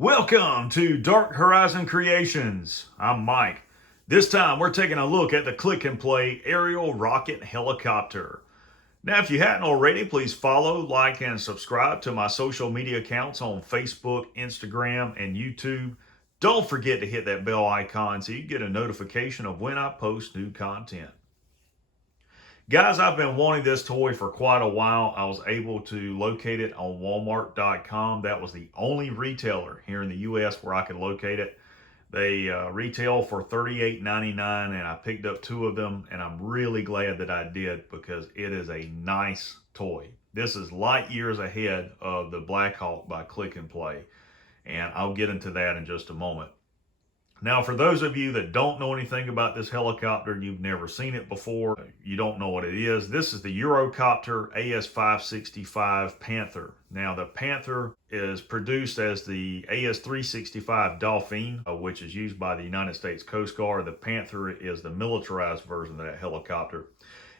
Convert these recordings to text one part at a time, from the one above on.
Welcome to Dark Horizon Creations. I'm Mike. This time we're taking a look at the click and play aerial rocket helicopter. Now, if you hadn't already, please follow, like, and subscribe to my social media accounts on Facebook, Instagram, and YouTube. Don't forget to hit that bell icon so you get a notification of when I post new content. Guys, I've been wanting this toy for quite a while. I was able to locate it on Walmart.com. That was the only retailer here in the U.S. where I could locate it. They retail for $38.99, and I picked up two of them, and I'm really glad that I did because it is a nice toy. This is light years ahead of the Black Hawk by Click and Play, and I'll get into that in just a moment. Now, for those of you that don't know anything about this helicopter, you've never seen it before, you don't know what it is, this is the Eurocopter AS565 Panther. Now, the Panther is produced as the AS365 Dauphine, which is used by the United States Coast Guard. The Panther is the militarized version of that helicopter.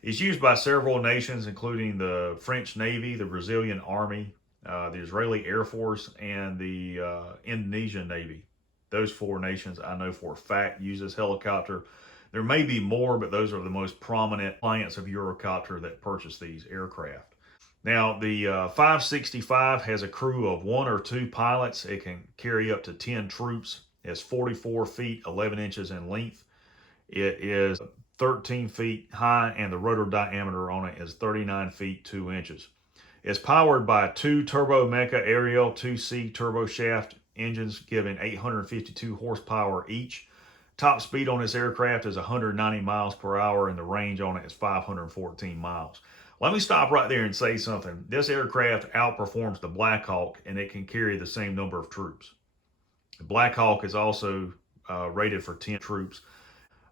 It's used by several nations, including the French Navy, the Brazilian Army, the Israeli Air Force, and the Indonesian Navy. Those four nations I know for a fact use this helicopter. There may be more, but those are the most prominent clients of Eurocopter that purchase these aircraft. Now, the 565 has a crew of 1 or 2 pilots. It can carry up to 10 troops. It's 44 feet 11 inches in length. It is 13 feet high, and the rotor diameter on it is 39 feet 2 inches. It's powered by 2 Turbo Mecha Ariel 2C turboshaft engines giving 852 horsepower each. Top speed on this aircraft is 190 miles per hour, and the range on it is 514 miles. Let me stop right there and say something. This aircraft outperforms the Black Hawk, and it can carry the same number of troops. The Black Hawk is also rated for 10 troops,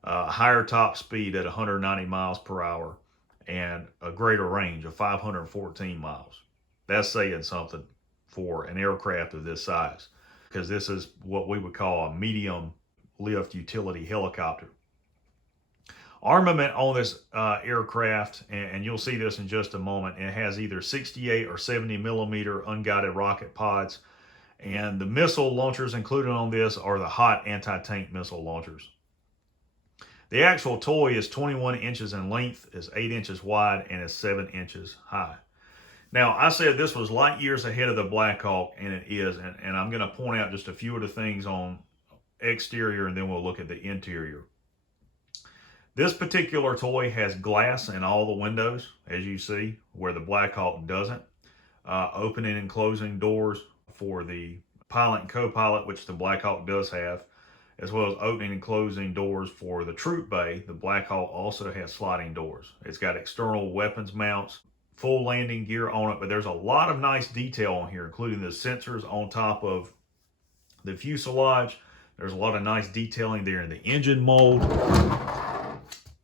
higher top speed at 190 miles per hour, and a greater range of 514 miles. That's saying something for an aircraft of this size, because this is what we would call a medium lift utility helicopter. Armament on this aircraft, and you'll see this in just a moment, it has either 68 or 70 millimeter unguided rocket pods, and the missile launchers included on this are the hot anti-tank missile launchers. The actual toy is 21 inches in length, is 8 inches wide, and is 7 inches high. Now, I said this was light years ahead of the Black Hawk, and it is, and I'm going to point out just a few of the things on exterior, and then we'll look at the interior. This particular toy has glass in all the windows, as you see, where the Black Hawk doesn't. Opening and closing doors for the pilot and co-pilot, which the Black Hawk does have, as well as opening and closing doors for the troop bay. The Black Hawk also has sliding doors. It's got external weapons mounts, full landing gear on it, but there's a lot of nice detail on here, including the sensors on top of the fuselage. There's a lot of nice detailing there in the engine mold.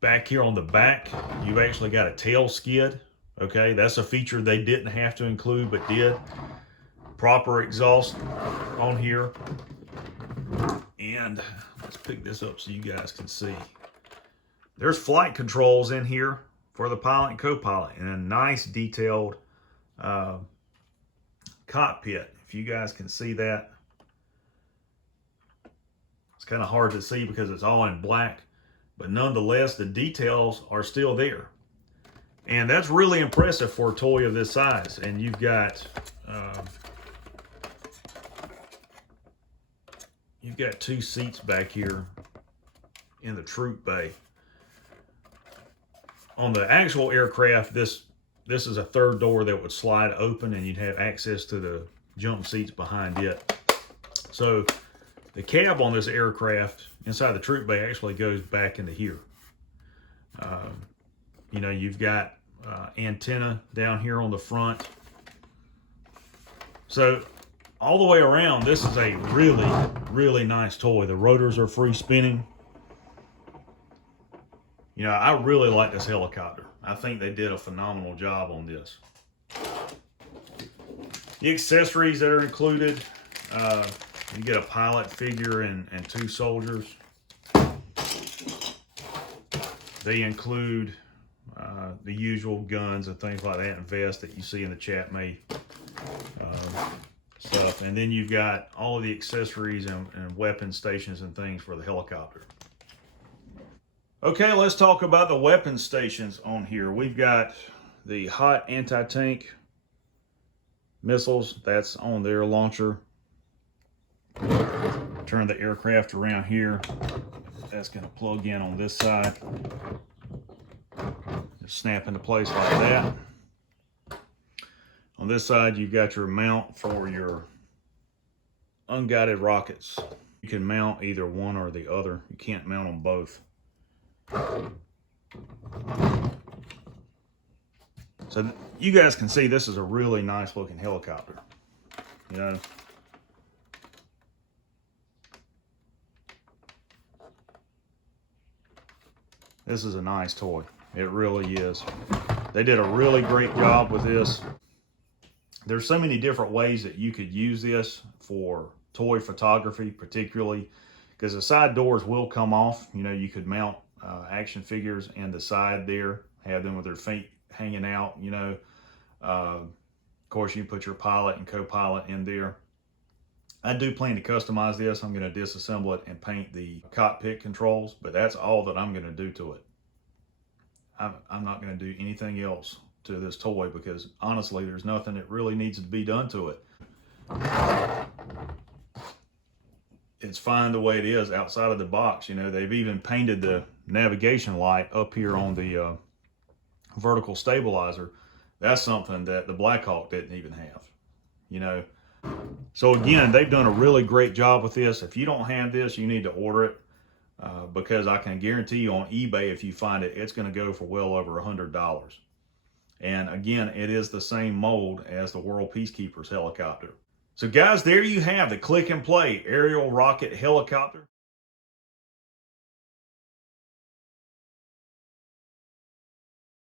Back here on the back, you've actually got a tail skid. Okay, that's a feature they didn't have to include, but did. Proper exhaust on here. And let's pick this up so you guys can see. There's flight controls in here for the pilot and co-pilot, and a nice detailed cockpit. If you guys can see that. It's kind of hard to see because it's all in black, but nonetheless, the details are still there. And that's really impressive for a toy of this size. And you've got 2 seats back here in the troop bay. On the actual aircraft, this is a third door that would slide open, and you'd have access to the jump seats behind it. So the cab on this aircraft inside the troop bay actually goes back into here. You know, you've got antenna down here on the front. So all the way around, this is a really, really nice toy. The rotors are free spinning. You know, I really like this helicopter. I think they did a phenomenal job on this. The accessories that are included, you get a pilot figure and 2 soldiers. They include the usual guns and things like that, and vests that you see in the chat made stuff. stuff. And then you've got all of the accessories and weapon stations and things for the helicopter. Okay, let's talk about the weapon stations on here. We've got the hot anti-tank missiles. That's on their launcher. Turn the aircraft around here. That's going to plug in on this side. Just snap into place like that. On this side, you've got your mount for your unguided rockets. You can mount either one or the other. You can't mount them both. So you guys can see this is a really nice looking helicopter. You know, this is a nice toy. It really is. They did a really great job with this. There's so many different ways that you could use this for toy photography, particularly because the side doors will come off. You know, you could mount action figures in the side there, have them with their feet hanging out, you know. Of course, you put your pilot and co-pilot in there. I do plan to customize this. I'm going to disassemble it and paint the cockpit controls, but that's all that I'm going to do to it. I'm not going to do anything else to this toy because honestly, there's nothing that really needs to be done to it. It's fine the way it is outside of the box. You know, they've even painted the navigation light up here on the vertical stabilizer. That's something that the Black Hawk didn't even have, you know. So again, they've done a really great job with this. If you don't have this, you need to order it because I can guarantee you on eBay, if you find it, it's going to go for well over $100. And again, it is the same mold as the World Peacekeepers helicopter. So guys, there you have the Click and Play aerial rocket helicopter.